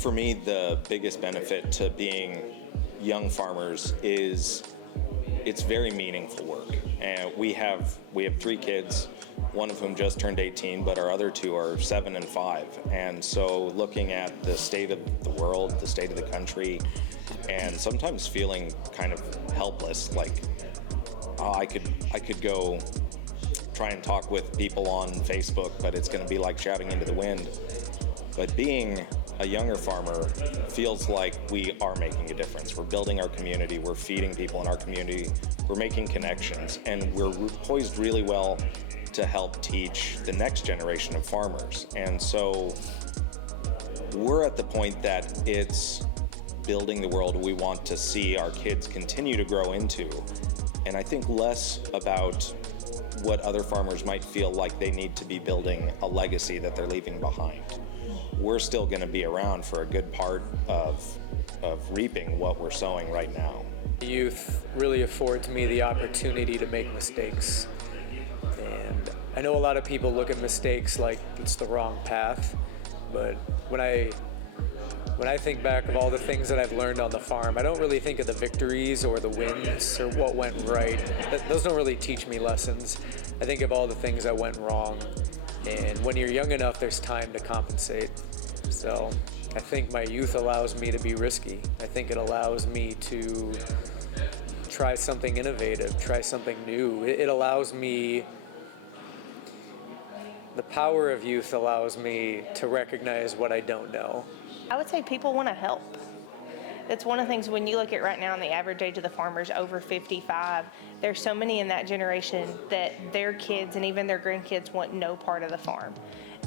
for me, the biggest benefit to being young farmers is it's very meaningful work. And we have 3 kids, one of whom just turned 18, but our other 2 are 7 and 5. And so looking at the state of the world, the state of the country, and sometimes feeling kind of helpless, like, oh, I could go try and talk with people on Facebook, but it's going to be like shouting into the wind. But being a younger farmer feels like we are making a difference. We're building our community, we're feeding people in our community, we're making connections, and we're poised really well to help teach the next generation of farmers. And so we're at the point that it's building the world we want to see our kids continue to grow into. And I think less about what other farmers might feel like they need to be building a legacy that they're leaving behind. We're still going to be around for a good part of reaping what we're sowing right now. Youth really affords me the opportunity to make mistakes. And I know a lot of people look at mistakes like it's the wrong path, but when I think back of all the things that I've learned on the farm, I don't really think of the victories or the wins or what went right. Those don't really teach me lessons. I think of all the things that went wrong. And when you're young enough, there's time to compensate. So I think my youth allows me to be risky. I think it allows me to try something innovative, try something new. It allows me, the power of youth allows me to recognize what I don't know. I would say people want to help. That's one of the things when you look at right now, and the average age of the farmers over 55, there's so many in that generation that their kids and even their grandkids want no part of the farm.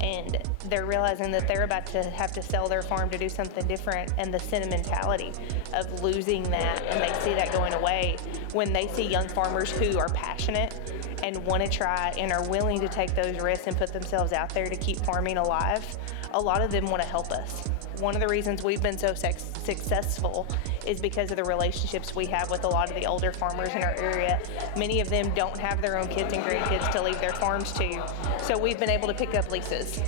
And they're realizing that they're about to have to sell their farm to do something different, and the sentimentality of losing that, and they see that going away when they see young farmers who are passionate and want to try and are willing to take those risks and put themselves out there to keep farming alive. A lot of them want to help us. One of the reasons we've been so successful is because of the relationships we have with a lot of the older farmers in our area. Many of them don't have their own kids and grandkids to leave their farms to, so we've been able to pick up leases.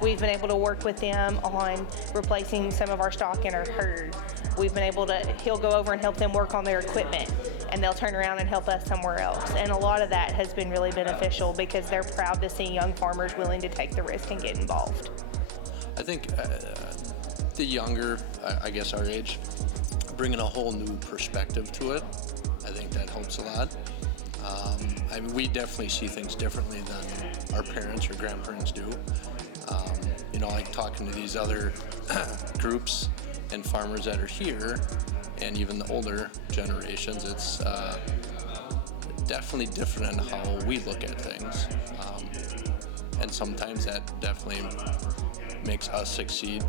We've been able to work with them on replacing some of our stock in our herd. We've been able to, he'll go over and help them work on their equipment, and they'll turn around and help us somewhere else. And a lot of that has been really beneficial because they're proud to see young farmers willing to take the risk and get involved. I think the younger, I guess our age, bringing a whole new perspective to it. I think that helps a lot. I mean, we definitely see things differently than our parents or grandparents do. Like talking to these other groups and farmers that are here, and even the older generations, it's definitely different in how we look at things. And sometimes that definitely makes us succeed.